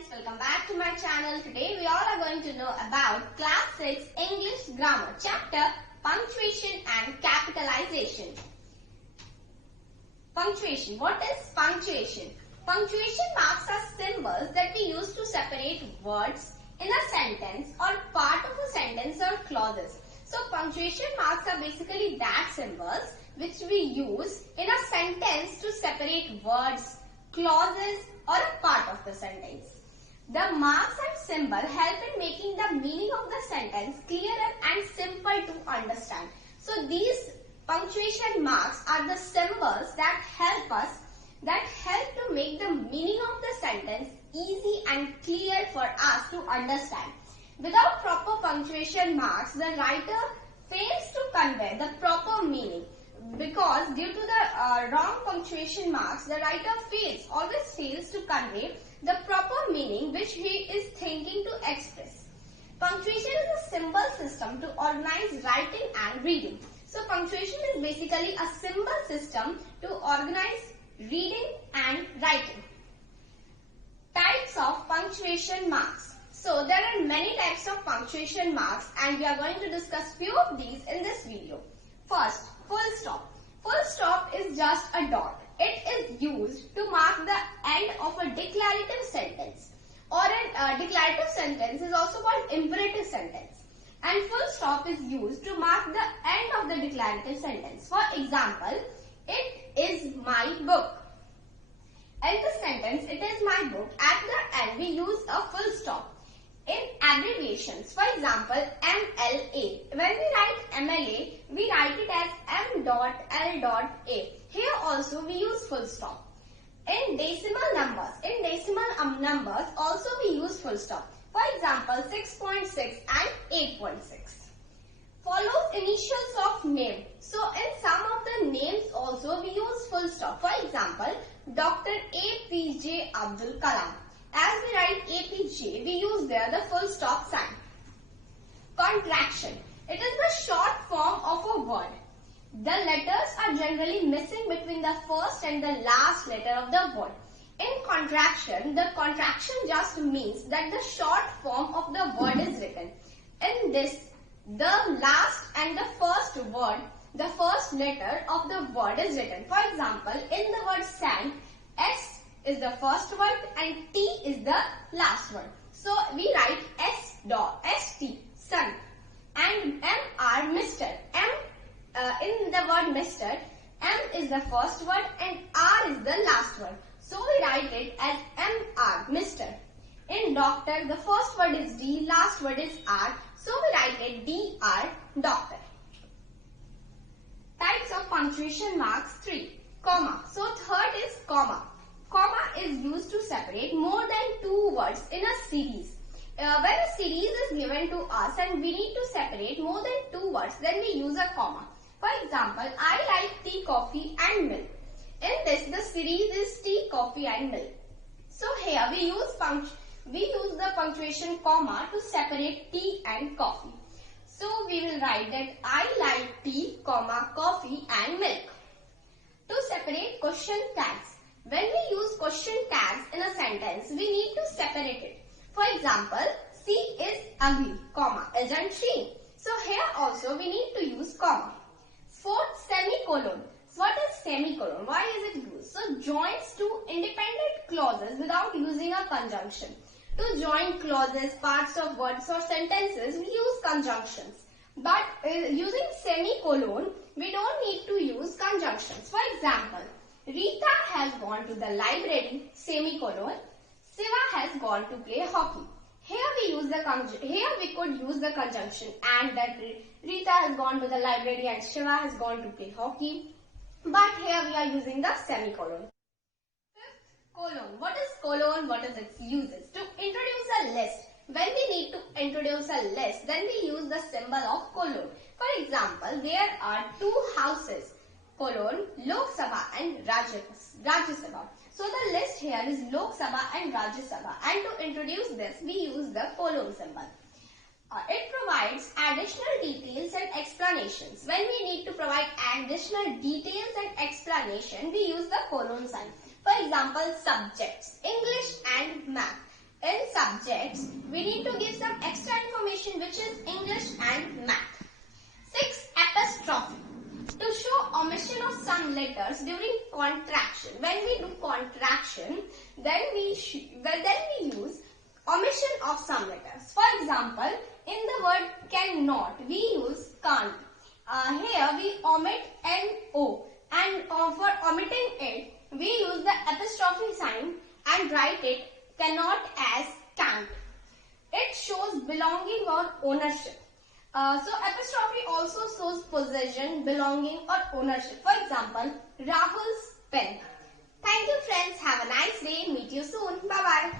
students, welcome back to my channel. Today we all are going to know about class 6 English grammar chapter punctuation and capitalization. Punctuation. What is punctuation? Punctuation marks are symbols that we use to separate words in a sentence or part of a sentence or clauses. So punctuation marks are basically that symbols which we use in a sentence to separate words, clauses or a part of the sentence. The marks and symbol help in making the meaning of the sentence clearer and simple to understand. So these punctuation marks are the symbols that help to make the meaning of the sentence easy and clear for us to understand. Without proper punctuation marks, the writer fails to convey the proper meaning. Because due to the wrong punctuation marks, the writer always fails to convey the proper meaning which he is thinking to express. Punctuation is a symbol system to organize writing and reading. So punctuation is basically a symbol system to organize reading and writing. Types of punctuation marks. So there are many types of punctuation marks and we are going to discuss few of these in this video. First, full stop. Full stop is just a dot. It is used to mark the end of a declarative sentence, or a declarative sentence is also called imperative sentence. And full stop is used to mark the end of the declarative sentence. For example, it is my book. In the sentence, it is my book, at the end we use a full stop. In abbreviations, for example, MLA. When we write MLA, we write it as M.L.A. Here also we use full stop. In decimal numbers also we use full stop. For example, 6.6 and 8.6. Follows initials of name. So in some of the names also we use full stop. For example, Dr. APJ Abdul Kalam. As we write APJ, we use there the full stop sign. Contraction. It is the short form of a word. The letters are generally missing between the first and the last letter of the word. In contraction, the contraction just means that the short form of the word is written. In this, the last and the first word, the first letter of the word is written. For example, in the word sand, S is the first word and T is the last word. So we write ST, sun, and MR, Mr. In the word Mr, M is the first word and R is the last word. So we write it as MR, Mr. In doctor, the first word is D, last word is R. So we write it DR, doctor. Types of punctuation marks 3. Comma. So third is comma. Comma is used to separate more than two words in a series. When a series is given to us and we need to separate more than two words, then we use a comma. For example, I like tea, coffee and milk. In this, the series is tea, coffee and milk. So here we use the punctuation comma to separate tea and coffee. So we will write that I like tea, comma, coffee and milk. To separate question tags. When we use question tags in a sentence, we need to separate it. For example, she is ugly, comma, isn't she? So here also we need to use comma. Fourth, semicolon. So what is semicolon? Why is it used? So joins two independent clauses without using a conjunction. To join clauses, parts of words or sentences, we use conjunctions. But using semicolon, we don't need to use conjunctions. For example, Rita has gone to the library, semicolon. Siva has gone to play hockey. Here we could use the conjunction and that Rita has gone to the library and Shiva has gone to play hockey. But here we are using the semicolon. Fifth, colon. What is colon? What is its uses? To introduce a list. When we need to introduce a list, then we use the symbol of colon. For example, there are two houses. Colon, Lok Sabha and Rajya Sabha. So the list here is Lok Sabha and Rajya Sabha, and to introduce this we use the colon symbol. It provides additional details and explanations. When we need to provide additional details and explanation, we use the colon sign. For example, subjects, English and math. In subjects, we need to give some extra information, which is English and math. 6. Apostrophe. To show omission of some letters during contraction. When we do contraction, then we use omission of some letters. For example, in the word cannot, we use can't. Here we omit N-O, and for omitting it, we use the apostrophe sign and write it cannot as can't. It shows belonging or ownership. So apostrophe also shows possession, belonging or ownership. For example, Rahul's pen. Thank you friends. Have a nice day. Meet you soon. Bye bye.